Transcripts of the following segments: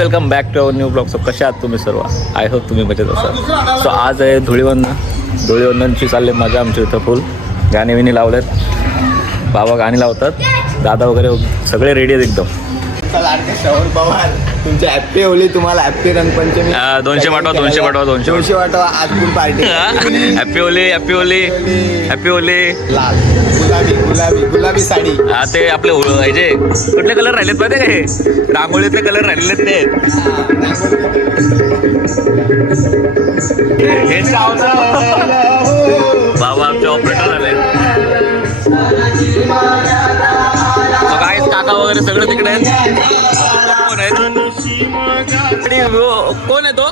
Welcome back to our new blog. So कशा आहात तुम्ही सर्व? आय होप तुम्ही मजेत असाल. सो आज आहे धुळीवंदनची चालले मजा आमच्या इथं फुल. गाणी विणी लावलेत, बाबा गाणी लावतात, दादा वगैरे सगळे रेडी आहेत एकदम. श्रवण पवार तुमचे हॅप्पी होली, तुम्हाला हॅप्पी रंगपंचमी. 200 पाठवा 200 पाठवा 200 पाठवा. आज फुल party. Happy Holy happy Holy happy Holy. लाल गुलाबी गुलाबी गुलाबी साडी. हा ते आपले ह्याचे कुठले कलर राहिलेत माहिती का? हे रांगोळीतले कलर राहिलेत ते. बाबा आमचे ऑपरेटर आले. काय काका वगैरे सगळं तिकडे आहेत. कोण आहे कोण आहे तो?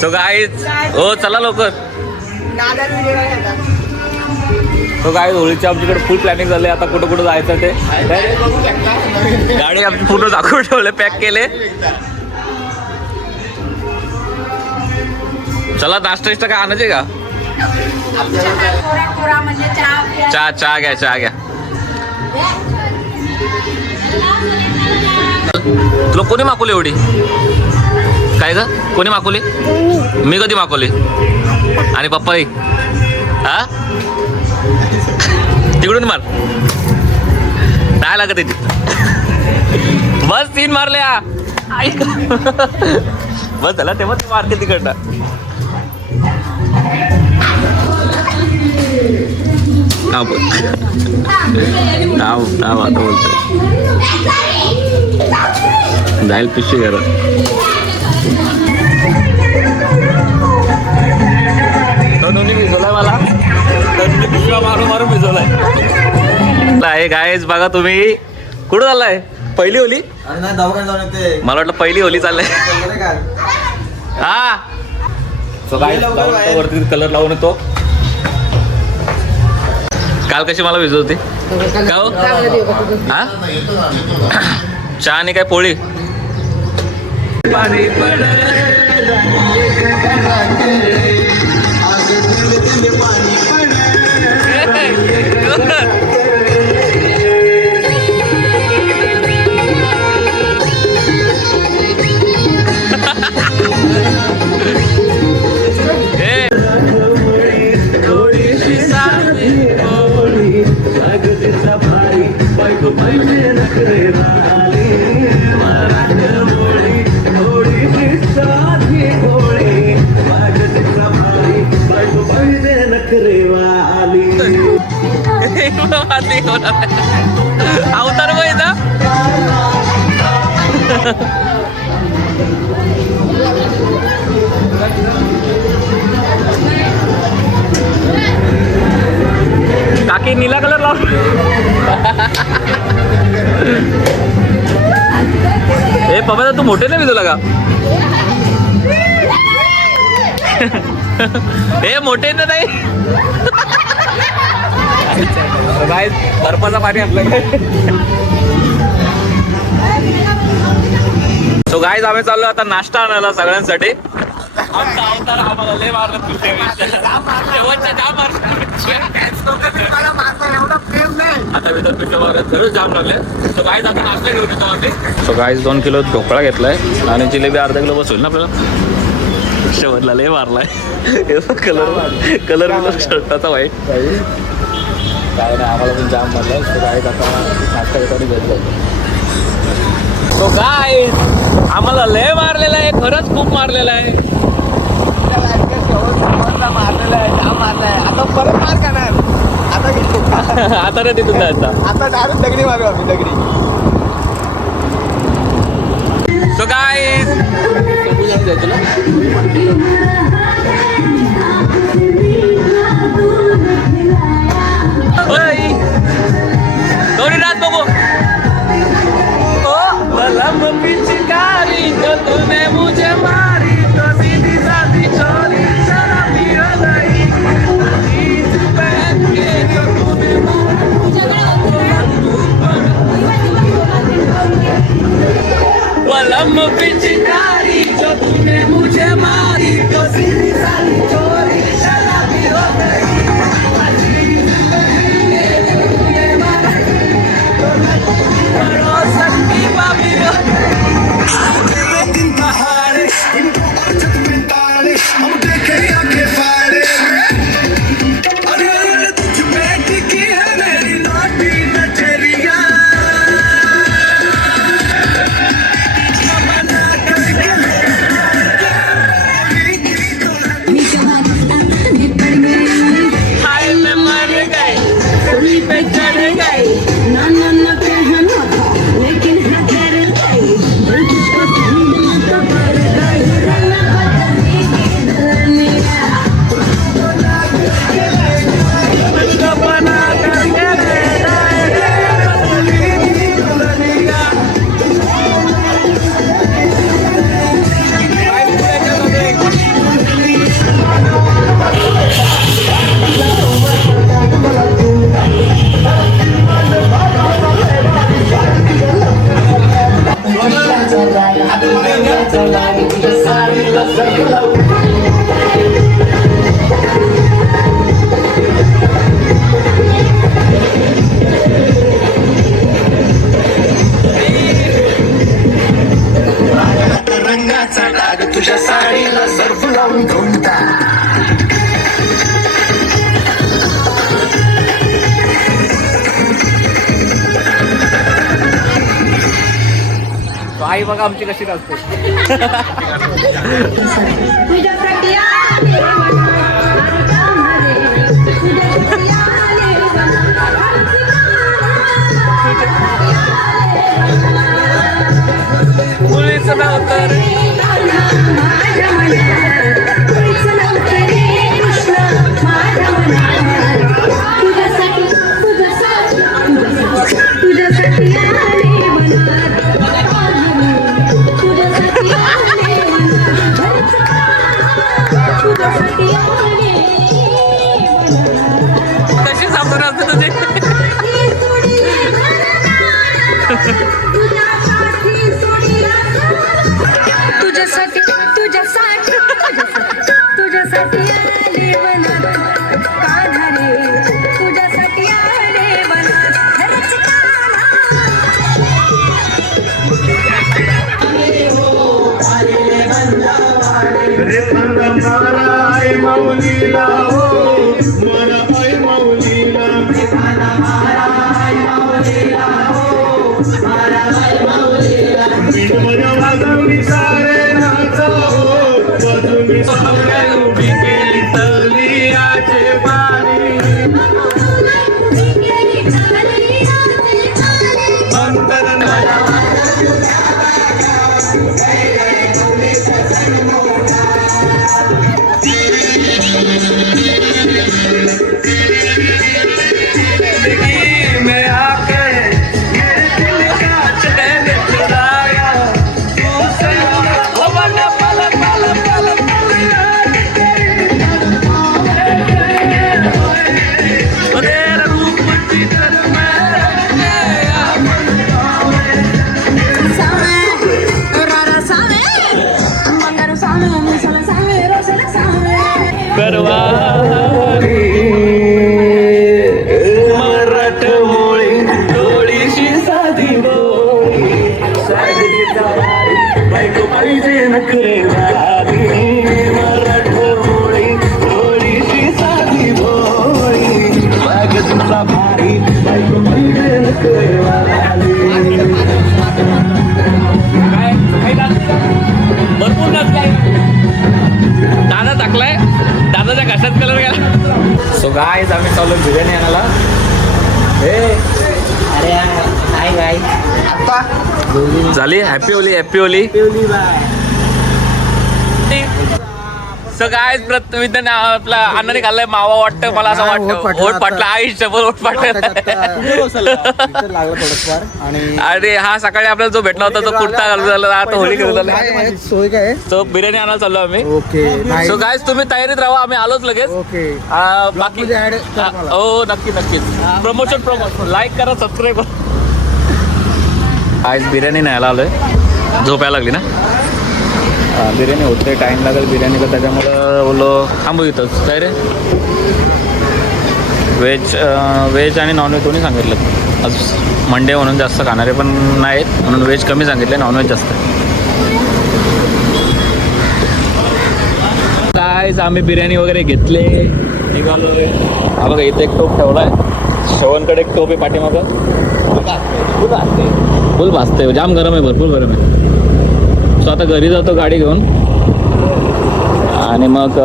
सो गाईज हो चला लवकर. तो गाईज होळीची आमच्याकडे फुल प्लॅनिंग झाले. आता कुठं कुठं जायचं ते गाडी आमची पूर्ण दाखवून ठेवले, पॅक केले. चला नाश्ता काय आणायचे का? चहा घ्या चहा घ्या. तुला कोणी मागवली एवढी? काय ग कोणी मागवली? मी कधी मागवली? आणि पप्पा हा तिकडून मार. नाही लागत त्याची. बस 3 मारल्या. बस झाला तेव्हा ते मारते तिकडनं. नाव आता बोलतो जाईल पिशवी घरात. दोन्ही भिजवलाय मला. पिशव्या मारून मारून भिजवलाय. गायच बघा तुम्ही. कुठं चाललाय? पहिली होली? मला वाटलं पहिली होली चाललंय. हा वरती कलर लावून येतो. काल कशी मला भिजवते का हो? हा चहा आणि काय पोळी? अवतार बघितला काकी नीला कलर लाव. ए पप्पा तू मोठे नाही भिजवला का? ए मोठे ना नाही. गाईज बर्फाचा पाणी आपलं. सो गाईज आम्ही चाललो आता नाश्ता आणायला सगळ्यांसाठी. आमचा अवतार आम्हाला लय मारलं. आता मी तर पिशव्या जाम लागले. सो गाईज आता नाश्ता घेऊन येतो आम्ही. सो गाईज 2 किलो ढोकळा घेतलाय आणि जिलेबी अर्धा किलो बसवेल ना आपल्याला. शेवटला लय मारलाय. कलर शर्टाचा वाईट काय नाही. आम्हाला पण जाम मारलाय. सो गाईज आता नाश्ता घेताना घेतलाय. सो गाईज आम्हाला लय मारलेला आहे, खरंच खूप मारलेला आहे. मारलेला आहे, जाम मारलाय. आता परत मार करणार. आता नाही तिथून जायचा. आता डायरेक्ट दगडी मारू आम्ही दगडी. सो गाईज दोन्ही रात बघू. पिचकारी तो तूने मुझे मारी तो सीधी साधी चोरी शराबी हो गई. वलम पिचकारी जो तूने मुझे मारी तो सीधी साधी चोरी शराबी हो गई. पगड़ी पे चढ़ गए ना ना ना कहना था लेकिन है कर गई दिल को समझना तो कर गई रंग बदलने की दुनिया उसको बना करके रंगाचा डाग तुझ्या साडीला सर्फ लावून धुंडा आई बघा आमची कशी असते. तुझ्यासाठी आले तुझ्यासाठी आले मुलीचं नाव तर माझ्या मनात तुझं नव्हतं रे कृष्ण माझ्या मनात तुझ्यासाठी तुझ्यासाठी तुझ्यासाठी आले मनात तुझ्यासाठी आले मनात तुझ्यासाठी आले मनात कशी सापडून असते तुझे. तुझ्यासाठी तुझ्यासाठी तुझ्यासाठी आले बनात काढाले तुझ्यासाठी आले बनात खरंच मराठमोळी थोडीशी साधी बोली बायको पाहिजे नखरे मराठमोळी थोडीशी साधी बोली तुमचा भारी बायको पाहिजे नखरे भरपूर नसलाय दादा टाकलाय दादाच्या घशात कलर गेला. सो गाईज आम्ही चाललो बिर्याणी आणायला. अरे काय काय झाली हॅपी होली सो गाईज विद्याने आपला अण्णाने खाल्लाय मावा वाटतं मला असं वाटतं ओट पाटला आयुष्यभर ओट पाटला. आणि हा सकाळी आपल्याला जो भेटला होता तो कुर्ता घालून झाला आता होळी करून झाला. सोय काय तो बिर्याणी आणायला चाललो आम्ही. ओके सो गाईज तुम्ही तयारीत राहा आम्ही आलोच लगेच. ओके बाकी हो नक्कीच प्रमोशन लाईक करा सबस्क्राईब करा. आज बिर्याणी न्यायला आलोय झोप यायला लागली ना. बिर्याणी होते टाईम लागेल बिर्याणीला त्याच्यामुळं बोललो थांबू इथंच काय रे. व्हेज आणि नॉनव्हेज दोन्ही सांगितलं. आज मंडे म्हणून जास्त खाणारे पण नाहीत म्हणून व्हेज कमी सांगितले नॉनव्हेज जास्त. काय आम्ही बिर्याणी वगैरे घेतले निघालोय. हा बघा इथे एक टोप ठेवला आहे श्रवणकडे एक टोप आहे पाठीमागं. फुल भाजते जाम गरम आहे भरपूर गरम आहे. सो आता घरी जातो गाडी घेऊन आणि मग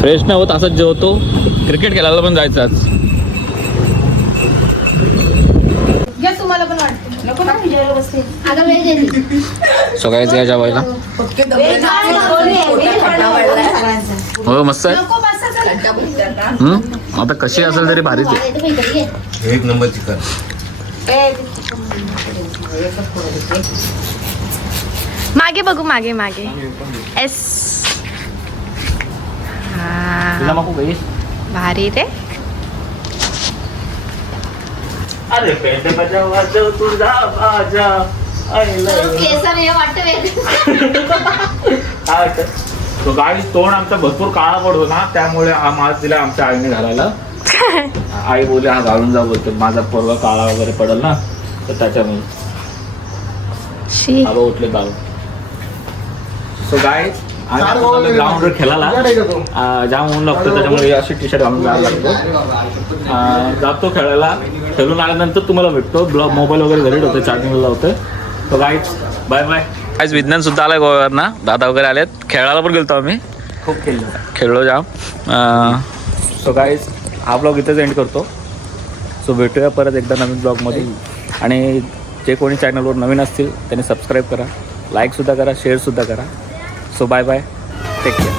फ्रेश नाही होत असंच जेवतो. क्रिकेट खेळायला पण जायचं आज. मला पण वाटतं नको ना जेवायला बसते अगं वेळ गेली सो गाईज या जेवायला हो मस्त आहे. नको बसा चल. आता कशी असेल तरी भारीच आहे. एक नंबर चिकन. मागे बघू मागे मागे एस तुला मागू काही भारी रे. अरे पेटे बजाव वाजव तुझा बाजा तो गाडी तोंड आमचा भरपूर काळा पडतो ना त्यामुळे हा मास्क दिला आमच्या आईने घालायला. आई बोलले हा घालून जा बोलते माझा पोरगा काळा वगैरे पडेल ना तर त्याच्यामुळे शी आबा उठले गाव. सो गाईज ग्राउंडवर खेळायला जाम ऊन लागतो त्याच्यामुळे अशी टी शर्ट घालून जायला लागतो. जातो खेळायला. खेळून आल्यानंतर तुम्हाला भेटतो. ब्लॉग मोबाईल वगैरे घरी होते चार्जिंगला लावतोय. तो गाईज बाय बाय. आज विज्ञान सुद्धा आलाय गोव्यावर ना. दादा वगैरे आलेत. खेळायला पण गेलतो आम्ही. खूप खेळलो जाम. सो गाईज हा ब्लॉग इथेच एंड करतो. सो भेटूया परत एकदा नवीन ब्लॉगमध्ये. आणि जे कोणी चॅनलवर नवीन असतील त्यांनी सबस्क्राईब करा, लाईकसुद्धा करा, शेअरसुद्धा करा. So bye bye. Take care.